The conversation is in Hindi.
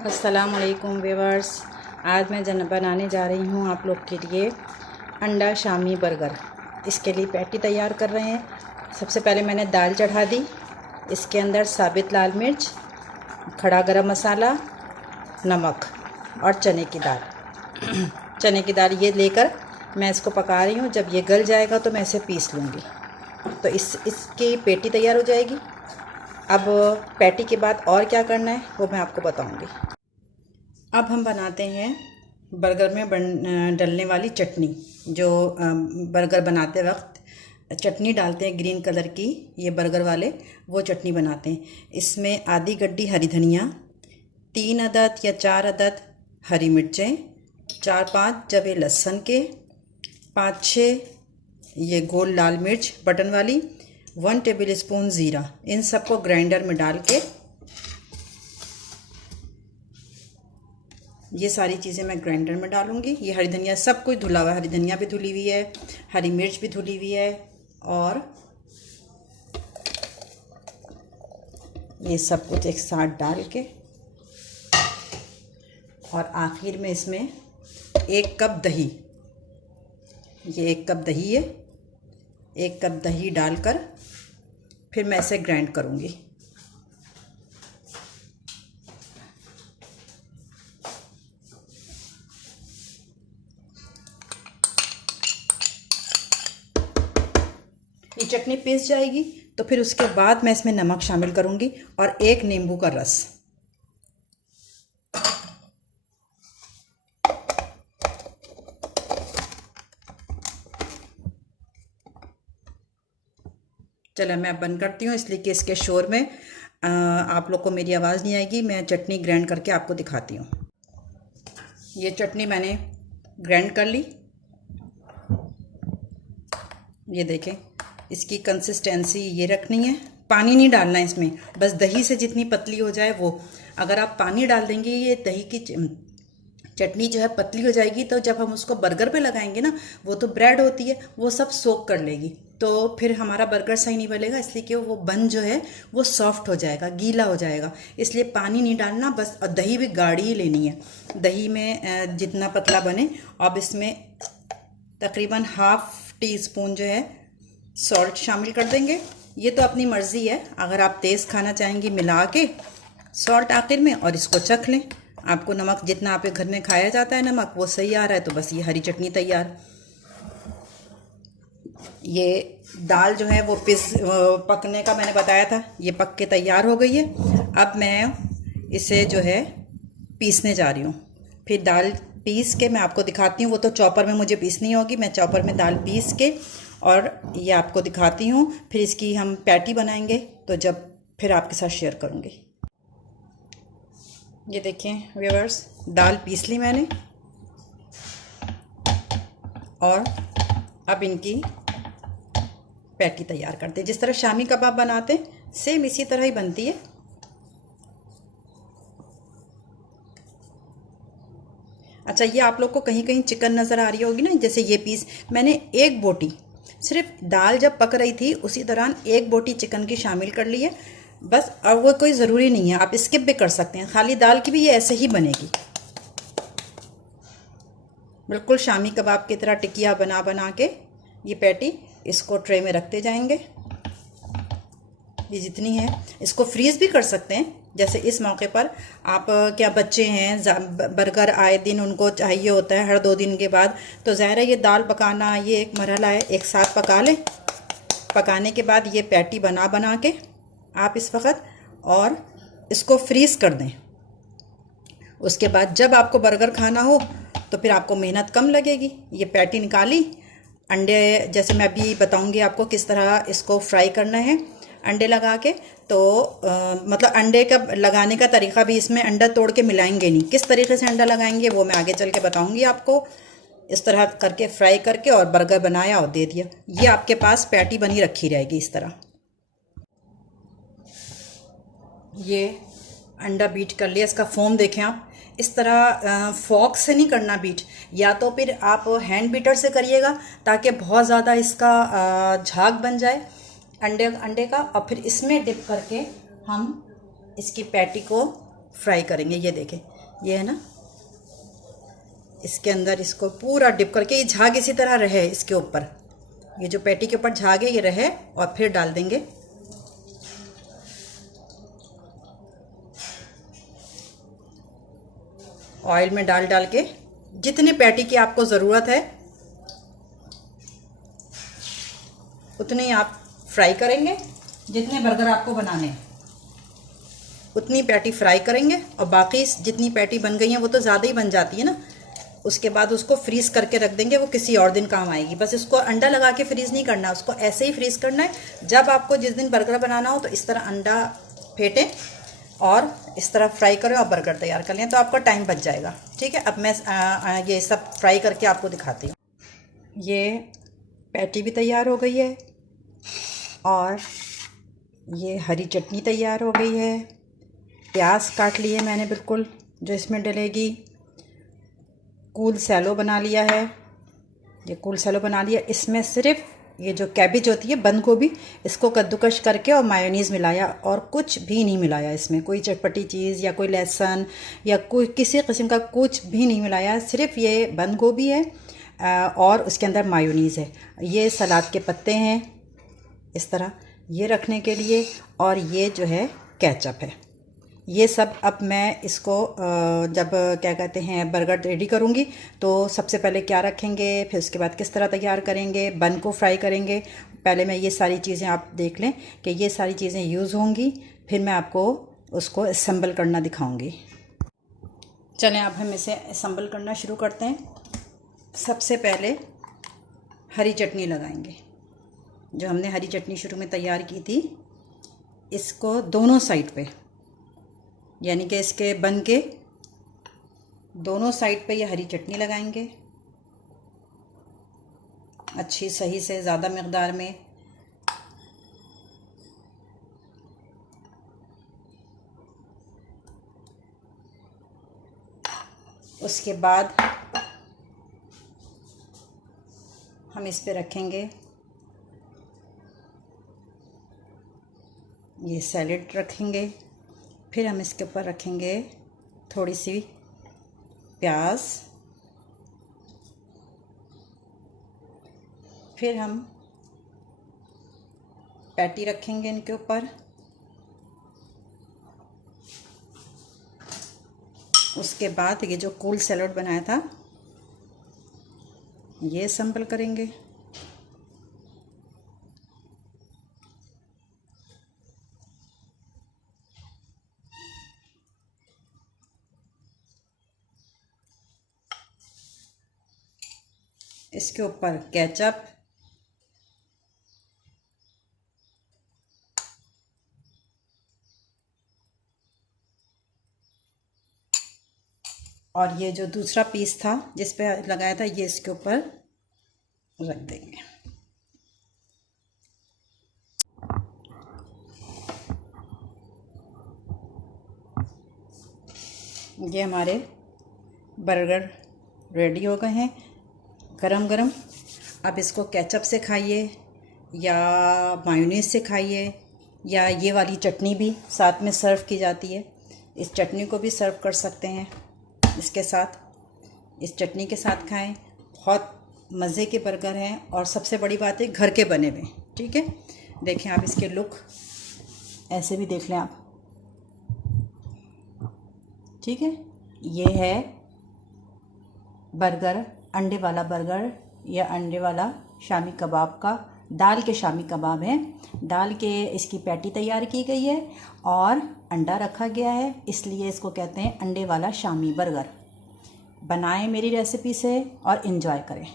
अस्सलाम वालेकुम व्यूअर्स। आज मैं बनाने जा रही हूँ आप लोग के लिए अंडा शामी बर्गर। इसके लिए पैटी तैयार कर रहे हैं। सबसे पहले मैंने दाल चढ़ा दी। इसके अंदर साबित लाल मिर्च, खड़ा गरम मसाला, नमक और चने की दाल चने की दाल ये लेकर मैं इसको पका रही हूँ। जब ये गल जाएगा तो मैं इसे पीस लूँगी, तो इसकी पेटी तैयार हो जाएगी। अब पैटी के बाद और क्या करना है वो मैं आपको बताऊँगी। अब हम बनाते हैं बर्गर में डलने वाली चटनी। जो बर्गर बनाते वक्त चटनी डालते हैं ग्रीन कलर की, ये बर्गर वाले वो चटनी बनाते हैं। इसमें आधी गड्डी हरी धनिया, 3 अदद या 4 अदद हरी मिर्चें, 4-5 जवे लहसुन के, 5-6 ये गोल लाल मिर्च बटन वाली, 1 टेबल स्पून ज़ीरा। इन सबको ग्राइंडर में डाल के ये सारी चीज़ें मैं ग्राइंडर में डालूँगी। ये हरी धनिया सब कुछ धुला हुआ है, हरी धनिया भी धुली हुई है, हरी मिर्च भी धुली हुई है, और ये सब कुछ एक साथ डाल के, और आखिर में इसमें 1 कप दही, ये 1 कप दही है, 1 कप दही डालकर फिर मैं इसे ग्राइंड करूँगी। ये चटनी पीस जाएगी तो फिर उसके बाद मैं इसमें नमक शामिल करूँगी और 1 नींबू का रस। चलो मैं अब बंद करती हूँ, इसलिए कि इसके शोर में आप लोग को मेरी आवाज़ नहीं आएगी। मैं चटनी ग्राइंड करके आपको दिखाती हूँ। ये चटनी मैंने ग्राइंड कर ली, ये देखें। इसकी कंसिस्टेंसी ये रखनी है, पानी नहीं डालना है इसमें, बस दही से जितनी पतली हो जाए वो। अगर आप पानी डाल देंगे ये दही की चटनी जो है पतली हो जाएगी, तो जब हम उसको बर्गर पे लगाएंगे ना, वो तो ब्रेड होती है, वो सब सोक कर लेगी, तो फिर हमारा बर्गर सही नहीं बनेगा। इसलिए कि वो बन जो है वो सॉफ्ट हो जाएगा, गीला हो जाएगा। इसलिए पानी नहीं डालना बस, और दही भी गाढ़ी ही लेनी है। दही में जितना पतला बने। अब इसमें तकरीबन ½ टी स्पून जो है सॉल्ट शामिल कर देंगे। ये तो अपनी मर्ज़ी है, अगर आप तेज़ खाना चाहेंगी मिला के सॉल्ट आखिर में, और इसको चख लें। आपको नमक जितना आपके घर में खाया जाता है नमक वो सही आ रहा है तो बस ये हरी चटनी तैयार। ये दाल जो है वो पकने का मैंने बताया था, ये पक के तैयार हो गई है। अब मैं इसे जो है पीसने जा रही हूँ। फिर दाल पीस के मैं आपको दिखाती हूँ। वो तो चॉपर में मुझे पीसनी होगी, मैं चॉपर में दाल पीस के और ये आपको दिखाती हूँ। फिर इसकी हम पैटी बनाएंगे, तो जब फिर आपके साथ शेयर करूँगी। ये देखें व्यूअर्स, दाल पीस ली मैंने, और अब इनकी पैटी तैयार करते हैं। जिस तरह शामी कबाब बनाते हैं सेम इसी तरह ही बनती है। अच्छा, ये आप लोग को कहीं कहीं चिकन नज़र आ रही होगी ना, जैसे ये पीस मैंने 1 बोटी, सिर्फ दाल जब पक रही थी उसी दौरान 1 बोटी चिकन की शामिल कर ली है बस। अब वो कोई ज़रूरी नहीं है, आप स्किप भी कर सकते हैं। खाली दाल की भी ये ऐसे ही बनेगी, बिल्कुल शामी कबाब की तरह टिकिया बना बना के ये पैटी इसको ट्रे में रखते जाएंगे। ये जितनी है इसको फ्रीज़ भी कर सकते हैं। जैसे इस मौके पर आप क्या बच्चे हैं, बर्गर आए दिन उनको चाहिए होता है हर 2 दिन के बाद, तो ज़ाहिर है ये दाल पकाना ये एक मरहला है, एक साथ पका लें। पकाने के बाद ये पैटी बना बना के आप इस वक्त और इसको फ्रीज़ कर दें। उसके बाद जब आपको बर्गर खाना हो तो फिर आपको मेहनत कम लगेगी। ये पैटी निकाली, अंडे जैसे मैं अभी बताऊंगी आपको किस तरह इसको फ्राई करना है अंडे लगा के। तो मतलब अंडे का लगाने का तरीका भी, इसमें अंडा तोड़ के मिलाएंगे नहीं, किस तरीके से अंडा लगाएंगे वो मैं आगे चल के बताऊंगी आपको। इस तरह करके फ्राई करके और बर्गर बनाया और दे दिया। ये आपके पास पैटी बनी रखी रहेगी इस तरह। ये अंडा बीट कर लिया, इसका फोम देखें आप। इस तरह फॉक से नहीं करना बीट, या तो फिर आप हैंड बीटर से करिएगा ताकि बहुत ज़्यादा इसका झाग बन जाए अंडे का, और फिर इसमें डिप करके हम इसकी पैटी को फ्राई करेंगे। ये देखें, ये है ना, इसके अंदर इसको पूरा डिप करके, ये झाग इसी तरह रहे इसके ऊपर, ये जो पैटी के ऊपर झाग है ये रहे, और फिर डाल देंगे ऑयल में। डाल के जितनी पैटी की आपको ज़रूरत है उतनी आप फ्राई करेंगे। जितने बर्गर आपको बनाने हैं उतनी पैटी फ्राई करेंगे, और बाकी जितनी पैटी बन गई हैं वो तो ज़्यादा ही बन जाती है ना, उसके बाद उसको फ्रीज़ करके रख देंगे, वो किसी और दिन काम आएगी। बस इसको अंडा लगा के फ्रीज़ नहीं करना, उसको ऐसे ही फ्रीज़ करना है। जब आपको जिस दिन बर्गर बनाना हो तो इस तरह अंडा फेंटें और इस तरह फ्राई करें और बर्गर तैयार कर लें, तो आपका टाइम बच जाएगा। ठीक है, अब मैं ये सब फ्राई करके आपको दिखाती हूँ। ये पैटी भी तैयार हो गई है और ये हरी चटनी तैयार हो गई है। प्याज काट लिए मैंने बिल्कुल जो इसमें डलेगी। कूल सैलो बना लिया है, ये कूल सैलो बना लिया। इसमें सिर्फ ये जो कैबिज होती है, बंद गोभी, इसको कद्दूकश करके और मायोनीज़ मिलाया, और कुछ भी नहीं मिलाया इसमें, कोई चटपटी चीज़ या कोई लहसुन या कोई किसी किस्म का कुछ भी नहीं मिलाया। सिर्फ ये बंद गोभी है और उसके अंदर मायोनीज़ है। ये सलाद के पत्ते हैं इस तरह, ये रखने के लिए, और ये जो है केचप है। ये सब अब मैं इसको जब क्या कहते हैं बर्गर रेडी करूँगी तो सबसे पहले क्या रखेंगे, फिर उसके बाद किस तरह तैयार करेंगे, बन को फ्राई करेंगे। पहले मैं ये सारी चीज़ें आप देख लें कि ये सारी चीज़ें यूज़ होंगी, फिर मैं आपको उसको असम्बल करना दिखाऊँगी। चलें अब हम इसे असम्बल करना शुरू करते हैं। सबसे पहले हरी चटनी लगाएंगे, जो हमने हरी चटनी शुरू में तैयार की थी, इसको दोनों साइड पे, यानी कि इसके बन के दोनों साइड पे ये हरी चटनी लगाएंगे अच्छी सही से, ज़्यादा मकदार में। उसके बाद हम इस पे रखेंगे ये सैलेड रखेंगे, फिर हम इसके ऊपर रखेंगे थोड़ी सी प्याज, फिर हम पैटी रखेंगे इनके ऊपर, उसके बाद ये जो कूल सैलेड बनाया था ये असम्बल करेंगे। इसके ऊपर केचप, और ये जो दूसरा पीस था जिस पे लगाया था ये इसके ऊपर रख देंगे। ये हमारे बर्गर रेडी हो गए हैं गरम गरम। अब इसको केचप से खाइए या मायोनीज़ से खाइए, या ये वाली चटनी भी साथ में सर्व की जाती है, इस चटनी को भी सर्व कर सकते हैं इसके साथ, इस चटनी के साथ खाएं। बहुत मज़े के बर्गर हैं, और सबसे बड़ी बात है घर के बने हुए। ठीक है, देखें आप इसके लुक ऐसे भी देख लें आप। ठीक है, ये है बर्गर, अंडे वाला बर्गर या अंडे वाला शामी कबाब का, दाल के शामी कबाब है। दाल के इसकी पैटी तैयार की गई है और अंडा रखा गया है, इसलिए इसको कहते हैं अंडे वाला शामी बर्गर। बनाएं मेरी रेसिपी से और इन्जॉय करें।